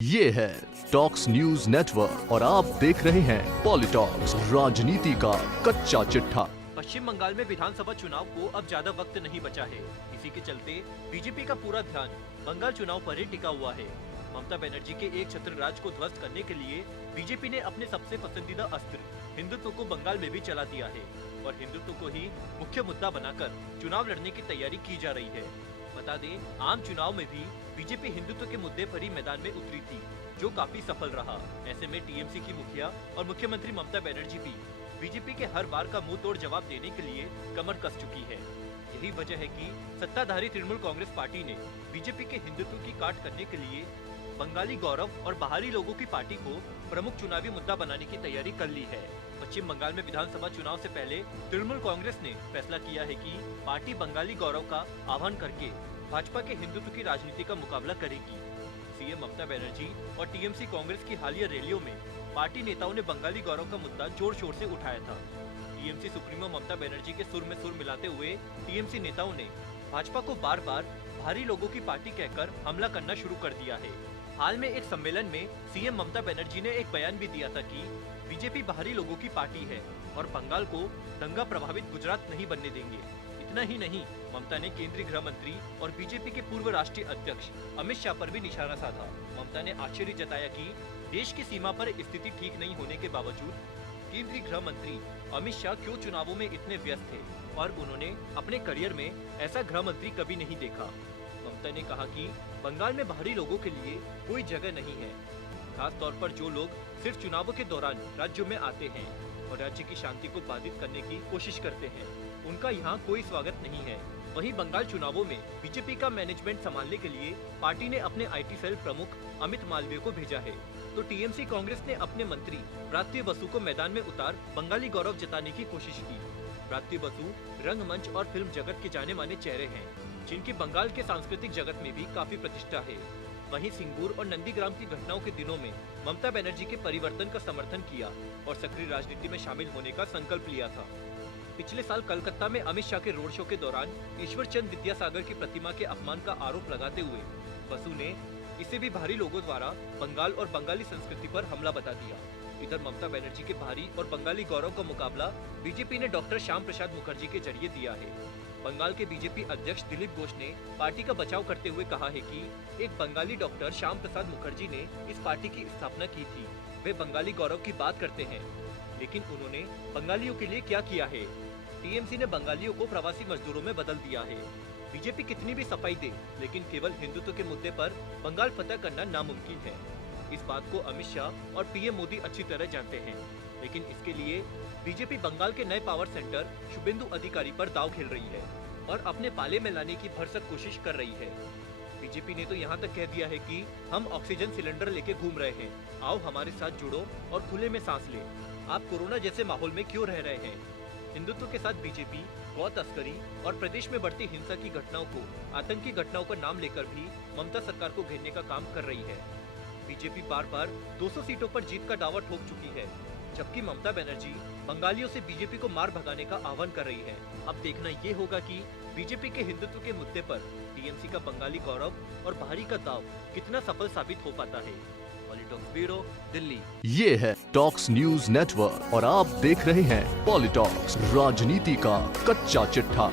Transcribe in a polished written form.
ये है talks news network और आप देख रहे हैं पॉलिटॉक्स, राजनीति का कच्चा चिट्ठा। पश्चिम बंगाल में विधानसभा चुनाव को अब ज्यादा वक्त नहीं बचा है। इसी के चलते बीजेपी का पूरा ध्यान बंगाल चुनाव पर ही टिका हुआ है। ममता बनर्जी के एक छत्र राज को ध्वस्त करने के लिए बीजेपी ने अपने सबसे पसंदीदा अस्त्र हिंदुत्व को बंगाल में भी चला दिया है और हिंदुत्व को ही मुख्य मुद्दा बनाकर चुनाव लड़ने की तैयारी की जा रही है। बता दें, आम चुनाव में भी बीजेपी हिंदुत्व के मुद्दे पर ही मैदान में उतरी थी, जो काफी सफल रहा। ऐसे में टीएमसी की मुखिया और मुख्यमंत्री ममता बनर्जी भी बीजेपी के हर बार का मुंह तोड़ जवाब देने के लिए कमर कस चुकी है। यही वजह है कि सत्ताधारी तृणमूल कांग्रेस पार्टी ने बीजेपी के हिंदुत्व की काट करने के लिए बंगाली गौरव और बाहरी लोगों की पार्टी को प्रमुख चुनावी मुद्दा बनाने की तैयारी कर ली है। पश्चिम बंगाल में विधानसभा चुनाव से पहले तृणमूल कांग्रेस ने फैसला किया है कि पार्टी बंगाली गौरव का आह्वान करके भाजपा के हिंदुत्व की राजनीति का मुकाबला करेगी। सीएम ममता बनर्जी और टीएमसी कांग्रेस की हालिया रैलियों में पार्टी नेताओं ने बंगाली गौरव का मुद्दा जोर शोर से उठाया था। टीएमसी सुप्रीमो ममता बनर्जी के सुर में सुर मिलाते हुए टीएमसी नेताओं ने भाजपा को बार बार भारी लोगों की पार्टी कहकर हमला करना शुरू कर दिया है। हाल में एक सम्मेलन में सीएम ममता बनर्जी ने एक बयान भी दिया था कि बीजेपी बाहरी लोगों की पार्टी है और बंगाल को दंगा प्रभावित गुजरात नहीं बनने देंगे। इतना ही नहीं, ममता ने केंद्रीय गृह मंत्री और बीजेपी के पूर्व राष्ट्रीय अध्यक्ष अमित शाह पर भी निशाना साधा। ममता ने आश्चर्य जताया कि देश की सीमा पर स्थिति ठीक नहीं होने के बावजूद केंद्रीय गृह मंत्री अमित शाह क्यों चुनावों में इतने व्यस्त थे और उन्होंने अपने करियर में ऐसा गृह मंत्री कभी नहीं देखा। ममता ने कहा कि बंगाल में बाहरी लोगों के लिए कोई जगह नहीं है, खास तौर पर जो लोग सिर्फ चुनावों के दौरान राज्यों में आते हैं और राज्य की शांति को बाधित करने की कोशिश करते हैं, उनका यहाँ कोई स्वागत नहीं है। वहीं बंगाल चुनावों में बीजेपी का मैनेजमेंट संभालने के लिए पार्टी ने अपने आईटी सेल प्रमुख अमित मालवीय को भेजा है, तो टीएमसी कांग्रेस ने अपने मंत्री ब्रात्य बसु को मैदान में उतार बंगाली गौरव जताने की कोशिश की। ब्रात्य बसु रंगमंच और फिल्म जगत के जाने माने चेहरे हैं, जिनकी बंगाल के सांस्कृतिक जगत में भी काफी प्रतिष्ठा है। वहीं सिंगूर और नंदीग्राम की घटनाओं के दिनों में ममता बनर्जी के परिवर्तन का समर्थन किया और सक्रिय राजनीति में शामिल होने का संकल्प लिया था। पिछले साल कलकत्ता में अमित शाह के रोड शो के दौरान ईश्वर चंद विद्यासागर की प्रतिमा के अपमान का आरोप लगाते हुए बसु ने इसे भी बाहरी लोगों द्वारा बंगाल और बंगाली संस्कृति पर हमला बता दिया। इधर ममता बनर्जी के बाहरी और बंगाली गौरव का मुकाबला बीजेपी ने डॉक्टर श्याम प्रसाद मुखर्जी के जरिए दिया है। बंगाल के बीजेपी अध्यक्ष दिलीप घोष ने पार्टी का बचाव करते हुए कहा है कि एक बंगाली डॉक्टर श्याम प्रसाद मुखर्जी ने इस पार्टी की स्थापना की थी। वे बंगाली गौरव की बात करते हैं, लेकिन उन्होंने बंगालियों के लिए क्या किया है? टीएमसी ने बंगालियों को प्रवासी मजदूरों में बदल दिया है। बीजेपी कितनी भी सफाई दे, लेकिन केवल हिंदुत्व के मुद्दे पर बंगाल फतह करना नामुमकिन है। इस बात को अमित शाह और पीएम मोदी अच्छी तरह जानते हैं, लेकिन इसके लिए बीजेपी बंगाल के नए पावर सेंटर शुभेंदु अधिकारी पर दांव खेल रही है और अपने पाले में लाने की भरसक कोशिश कर रही है। बीजेपी ने तो यहाँ तक कह दिया है कि हम ऑक्सीजन सिलेंडर लेके घूम रहे हैं, आओ हमारे साथ जुड़ो और खुले में सांस ले। आप कोरोना जैसे माहौल में क्यों रह रहे हैं? हिंदुत्व के साथ बीजेपी गौ तस्करी और प्रदेश में बढ़ती हिंसा की घटनाओं को आतंकी घटनाओं का नाम लेकर भी ममता सरकार को घेरने का काम कर रही है। बीजेपी बार बार 200 सीटों पर जीत का दावा ठोक चुकी है, जबकि ममता बनर्जी बंगालियों से बीजेपी को मार भगाने का आह्वान कर रही है। अब देखना ये होगा कि बीजेपी के हिंदुत्व के मुद्दे पर टीएमसी का बंगाली गौरव और बाहरी का दाव कितना सफल साबित हो पाता है। पॉलिटॉक्स ब्यूरो, दिल्ली। ये है टॉक्स न्यूज नेटवर्क और आप देख रहे हैं पॉलिटॉक्स, राजनीति का कच्चा चिट्ठा।